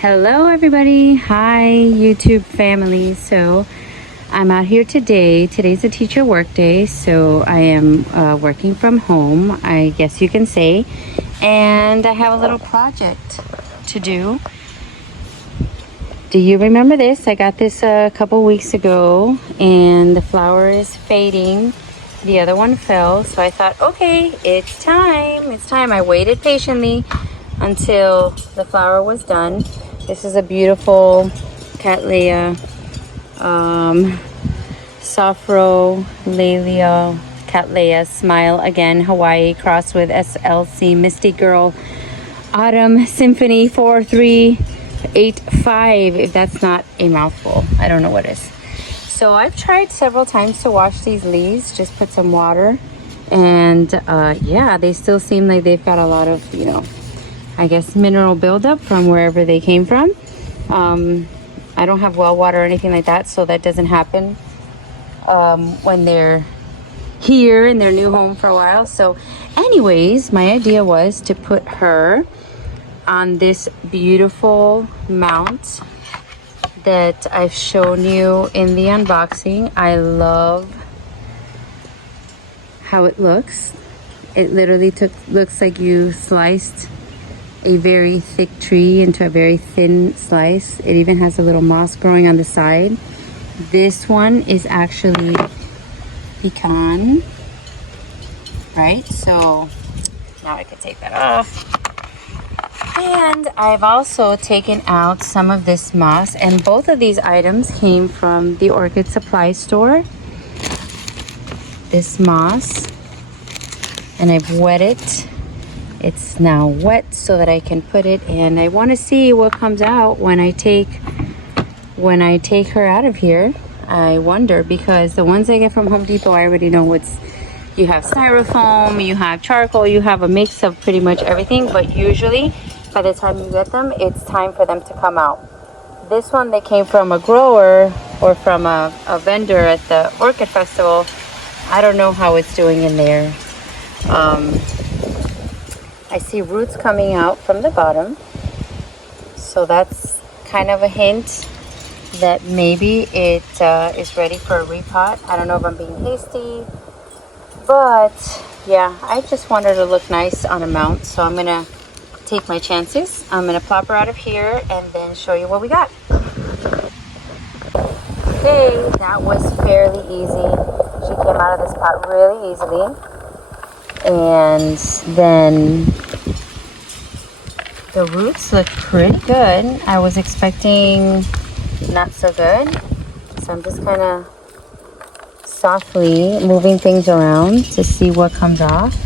Hello everybody. Hi YouTube family. So I'm out here today. Today's a teacher work day, so I am working from home, I guess you can say, and I have a little project to do. Do you remember this? I got this a couple weeks ago and the flower is fading. The other one fell, so I thought, okay, it's time. I waited patiently until the flower was done. This is a beautiful cattleya, Sophrolelia cattleya, Smile Again Hawaii, crossed with SLC Misty Girl Autumn Symphony 4385. If that's not a mouthful, I don't know what is. So I've tried several times to wash these leaves, just put some water, and yeah, they still seem like they've got a lot of, I guess, mineral buildup from wherever they came from. I don't have well water or anything like that, so that doesn't happen when they're here in their new home for a while. So anyways, my idea was to put her on this beautiful mount that I've shown you in the unboxing. I love how it looks. It literally looks like you sliced a very thick tree into a very thin slice. It even has a little moss growing on the side. This one is actually pecan, right? So now I can take that off. And I've also taken out some of this moss, and both of these items came from the orchid supply store. This moss, and I've wet it. It's now wet so that I can put it, and I want to see what comes out when I take her out of here. I wonder, because the ones I get from Home Depot, I already know you have styrofoam, you have charcoal, you have a mix of pretty much everything, but usually by the time you get them, it's time for them to come out. This one, they came from a grower or from a vendor at the Orchid Festival. I don't know how it's doing in there. I see roots coming out from the bottom, so that's kind of a hint that maybe it is ready for a repot. I don't know if I'm being hasty, but yeah, I just wanted to look nice on a mount, so I'm gonna take my chances. I'm gonna plop her out of here and then show you what we got. Okay, that was fairly easy. She came out of this pot really easily. And then the roots look pretty good. I was expecting not so good. So I'm just kind of softly moving things around to see what comes off.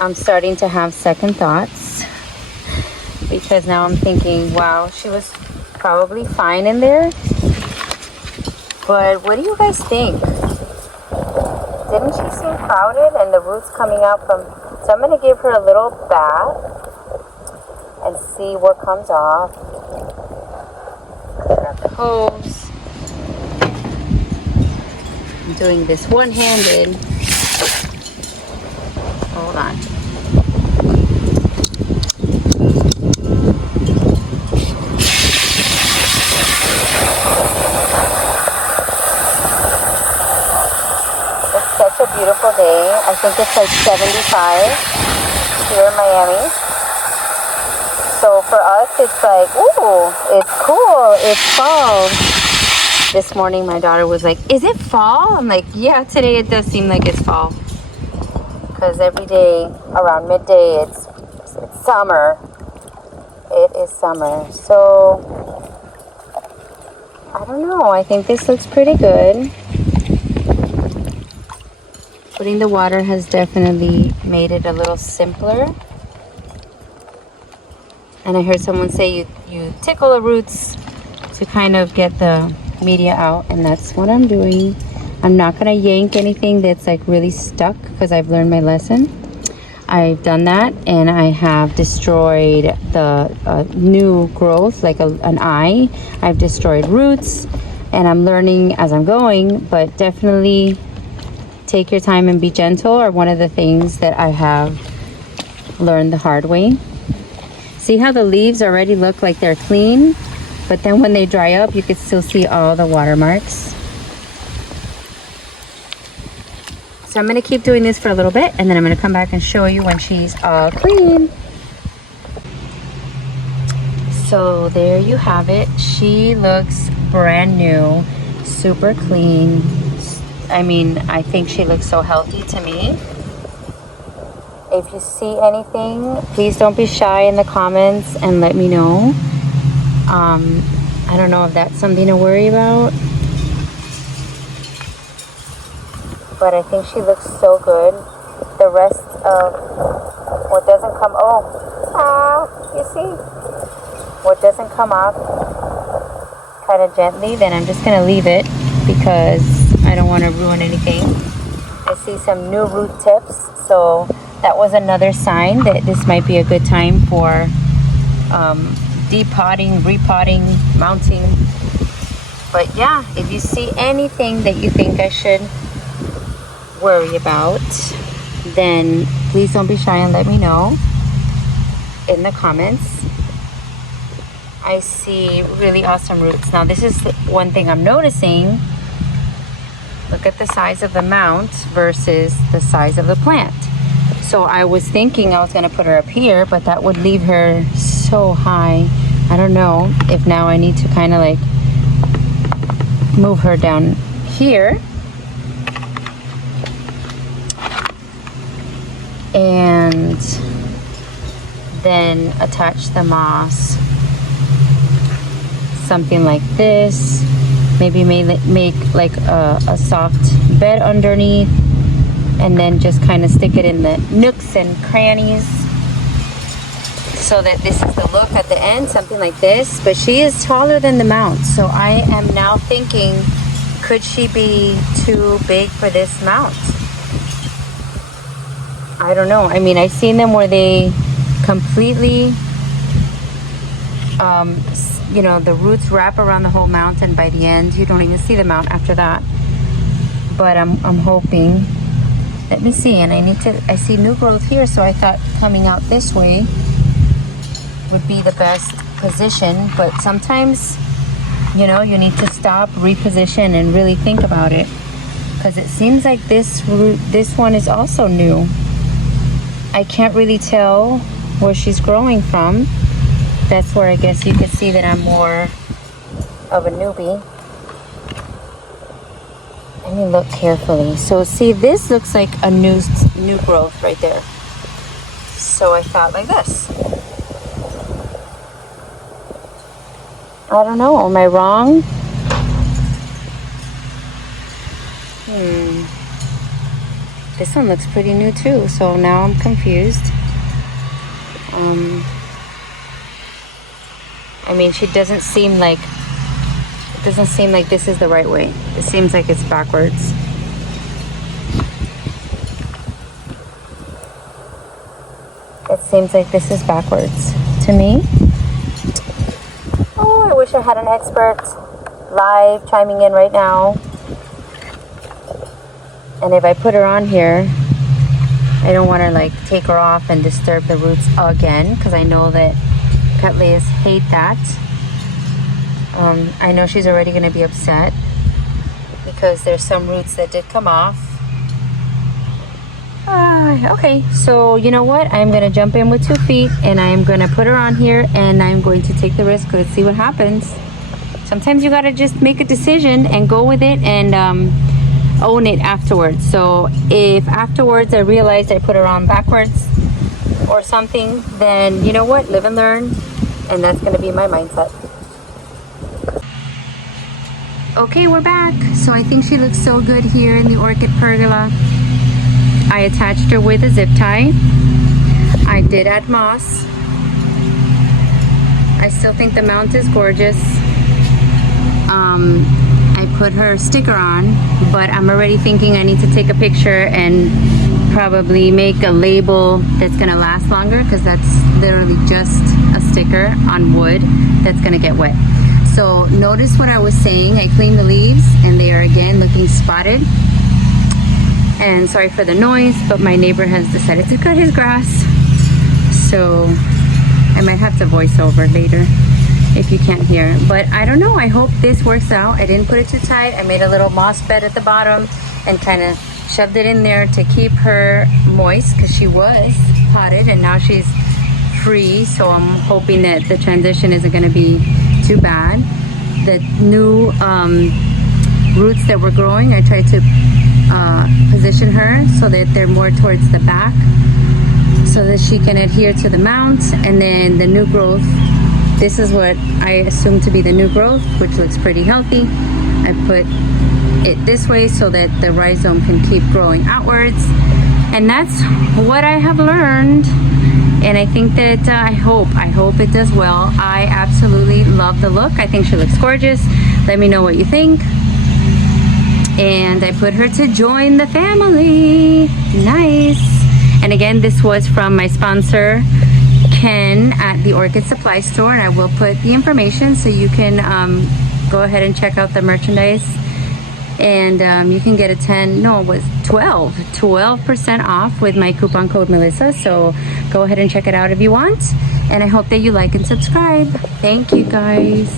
I'm starting to have second thoughts, because now I'm thinking, wow, she was probably fine in there. But what do you guys think? Didn't she seem crowded and the roots coming out from... So I'm going to give her a little bath and see what comes off. Grab the hose. I'm doing this one-handed. Hold on. A beautiful day. I think it's like 75 here in Miami. So for us, it's like, ooh, it's cool. It's fall. This morning, my daughter was like, is it fall? I'm like, yeah, today it does seem like it's fall. Because every day around midday, it's summer. It is summer. So, I don't know. I think this looks pretty good. Putting the water has definitely made it a little simpler. And I heard someone say you tickle the roots to kind of get the media out, and that's what I'm doing. I'm not gonna yank anything that's like really stuck, because I've learned my lesson. I've done that, and I have destroyed the new growth, like an eye. I've destroyed roots, and I'm learning as I'm going, but definitely take your time and be gentle are one of the things that I have learned the hard way. See how the leaves already look like they're clean, but then when they dry up, you can still see all the watermarks. So I'm gonna keep doing this for a little bit, and then I'm gonna come back and show you when she's all clean. So there you have it. She looks brand new, super clean. I mean, I think she looks so healthy to me. If you see anything, please don't be shy in the comments and let me know. I don't know if that's something to worry about, but I think she looks so good. The rest of what doesn't come, you see? What doesn't come off kind of gently, then I'm just gonna leave it because I don't want to ruin anything. I see some new root tips, so that was another sign that this might be a good time for depotting, repotting, mounting. But yeah, if you see anything that you think I should worry about, then please don't be shy and let me know in the comments. I see really awesome roots. Now this is one thing I'm noticing. Look at the size of the mount versus the size of the plant. So I was thinking I was going to put her up here, but that would leave her so high. I don't know if now I need to kind of like move her down here and then attach the moss something like this. Maybe make like a soft bed underneath, and then just kind of stick it in the nooks and crannies so that this is the look at the end, something like this. But she is taller than the mount, so I am now thinking, could she be too big for this mount? I don't know. I mean, I've seen them where they completely you know, the roots wrap around the whole mount, and by the end you don't even see the mount after that. But I'm hoping. Let me see. And I see new growth here, so I thought coming out this way would be the best position. But sometimes, you know, you need to stop, reposition, and really think about it, because it seems like this one is also new. I can't really tell where she's growing from. That's where I guess you could see that I'm more of a newbie. Let me look carefully. So see, this looks like a new growth right there. So I thought like this. I don't know. Am I wrong? This one looks pretty new too. So now I'm confused. I mean, it doesn't seem like this is the right way. It seems like it's backwards. It seems like this is backwards to me. Oh, I wish I had an expert live chiming in right now. And if I put her on here, I don't want to like take her off and disturb the roots again, because I know that cattleyas hate that. I know she's already going to be upset because there's some roots that did come off. Okay, so you know what? I'm going to jump in with 2 feet, and I'm going to put her on here, and I'm going to take the risk. Let's see what happens. Sometimes you got to just make a decision and go with it and own it afterwards. So if afterwards I realized I put her on backwards or something, then you know what? Live and learn, and that's going to be my mindset. Okay, we're back. So I think she looks so good here in the orchid pergola. I attached her with a zip tie. I did add moss. I still think the mount is gorgeous. I put her sticker on, but I'm already thinking I need to take a picture and probably make a label that's gonna last longer, because that's literally just a sticker on wood that's gonna get wet. So notice what I was saying. I cleaned the leaves and they are again looking spotted. And sorry for the noise, but my neighbor has decided to cut his grass. So I might have to voice over later if you can't hear. But I don't know, I hope this works out. I didn't put it too tight. I made a little moss bed at the bottom and kind of shoved it in there to keep her moist because she was potted and now she's free. So I'm hoping that the transition isn't going to be too bad. The new roots that were growing, I tried to position her so that they're more towards the back so that she can adhere to the mount. And then the new growth, this is what I assume to be the new growth, which looks pretty healthy. I put it this way so that the rhizome can keep growing outwards. And that's what I have learned. And I think that I hope it does well. I absolutely love the look. I think she looks gorgeous. Let me know what you think. And I put her to join the family. Nice. And again, this was from my sponsor, Ken, at the Orchid Supply Store. And I will put the information so you can go ahead and check out the merchandise. And you can get a 12% off with my coupon code Melissa. So go ahead and check it out if you want. And I hope that you like and subscribe. Thank you, guys.